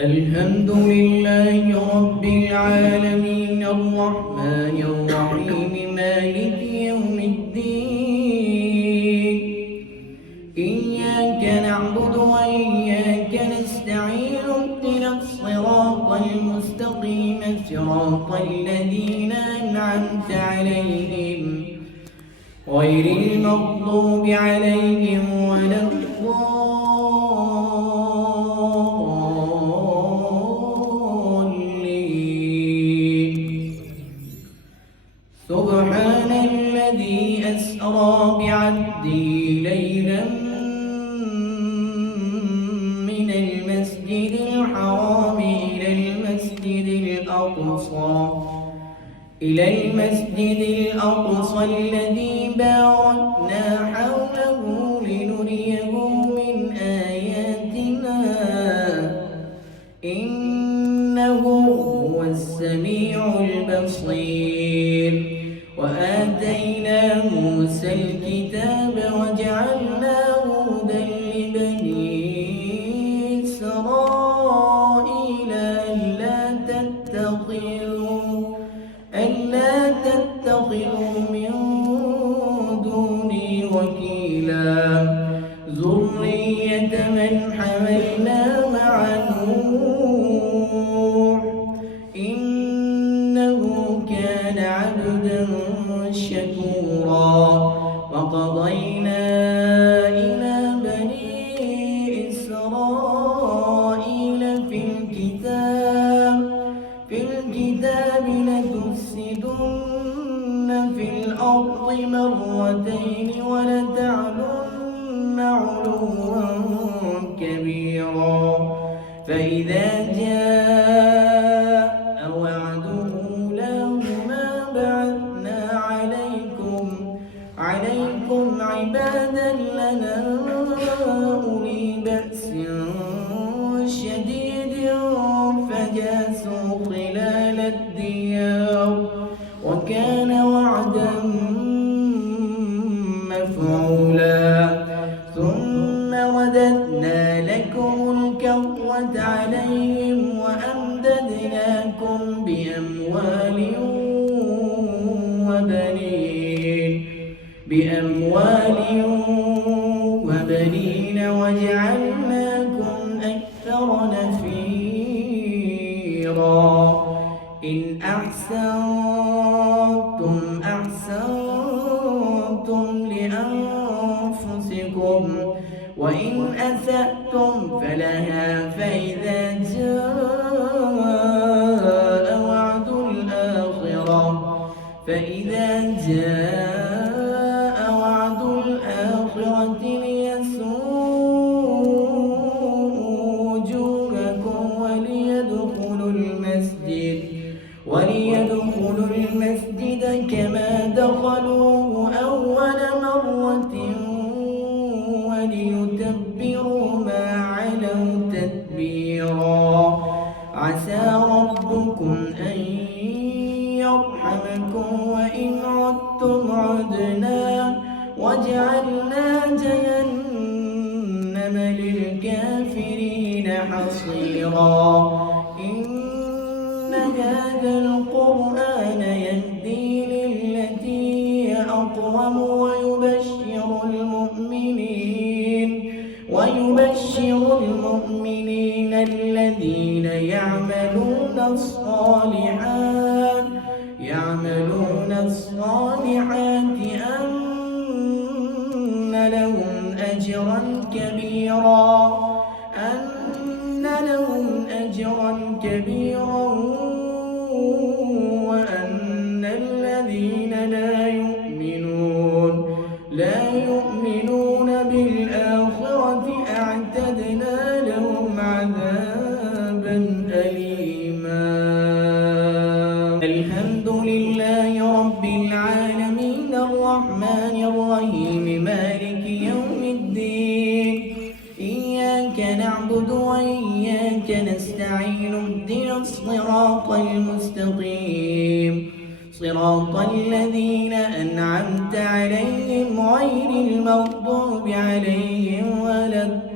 الحمد لله رب العالمين الرحمن الرحيم مالك يوم الدين إياك نعبد وإياك نستعين اهدنا الصراط المستقيم صراط الذين أنعمت عليهم غير المغضوب عليهم ولا سبحان الذي أسرى بعبده ليلا من المسجد الحرام إلى المسجد الأقصى الذي باركنا حوله لنريه من آياتنا إنه هو السميع البصير وآتينا موسى الكتاب وجعلناه هدى لبني إسرائيل ألا تتخذوا من دوني وكيلا ذرية من حملنا مع نوح إنه كان عبدا شكورا وقضينا إلى بني إسرائيل في الكتاب لتفسدن في الأرض مرتين ولتعلن علوا كبيرا فإذا جاء وعد أولاهما بعثنا عليكم عبادا لنا أولي بأس شديد فجاسوا خلال الديار وكان وعدا مفعولا ثم رددنا لكم الكرة عليهم وأمددناكم بأموال وبنين وجعلناكم أكثر نفيرا إن أحسنتم لأنفسكم وإن أسأتم فلها فإذا جاء وعد الآخرة ليسوءوا وجوهكم وليدخلوا المسجد كما دخلوه أول مرة وليتبروا ما علوا تتبيرا عسى ربكم أن يرحمكم وإن عدتم عدنا وجعلنا جهنم للكافرين حصيرا إن هذا القرآن يهدي للتي هي أقوم ويبشر المؤمنين الذين يعملون الصالحات أن لهم أجرا كبيرا وأن الذين لا يؤمنون بالآخرة أعتدنا لهم عذابا أليما الحمد لله رب العالمين الرحمن الرحيم مالك يوم الدين إياك نعبد وإياك نستعين اهدنا الصراط المستقيم صراط الذين أنعمت عليهم غير المغضوب عليهم ولا الضالين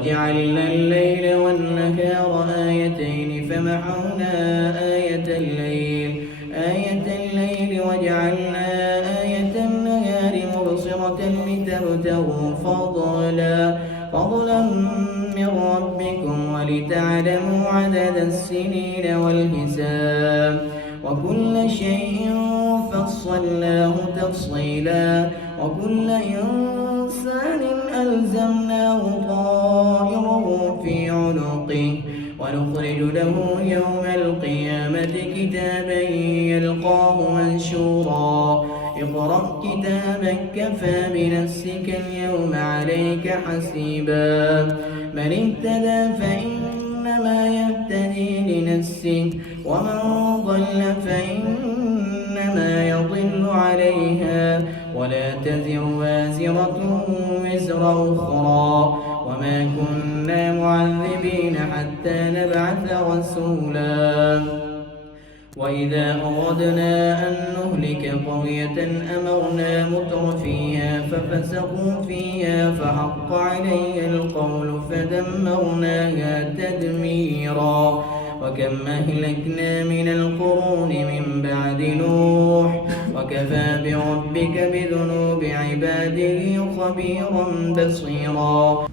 وجعلنا الليل والنهار آيتين فمحونا آية الليل وجعلنا آية النهار مبصرة لتبتغوا فضلا من ربكم ولتعلموا عدد السنين والحساب وكل شيء فصلناه تفصيلا وكل إنسان ألزمناه طائره في عنقه ونخرج له يوم القيامة كتابا يلقاه منشورا اقرأ كتابك كفى بنفسك اليوم عليك حسيبا من اهتدى فإنما يهتدي لنفسه ومن ضل فإنما يضل عليها ولا تزر وازرة وزر أخرى وما كنا معذبين حتى نبعث رسولا وإذا أردنا أن نهلك قرية أمرنا متر فيها ففسقوا فيها فحق عليها القول فدمرناها تدميرا وكم أهلكنا من القرون من بعد نوح وكفى بربك بذنوب عباده خبيرا بصيرا.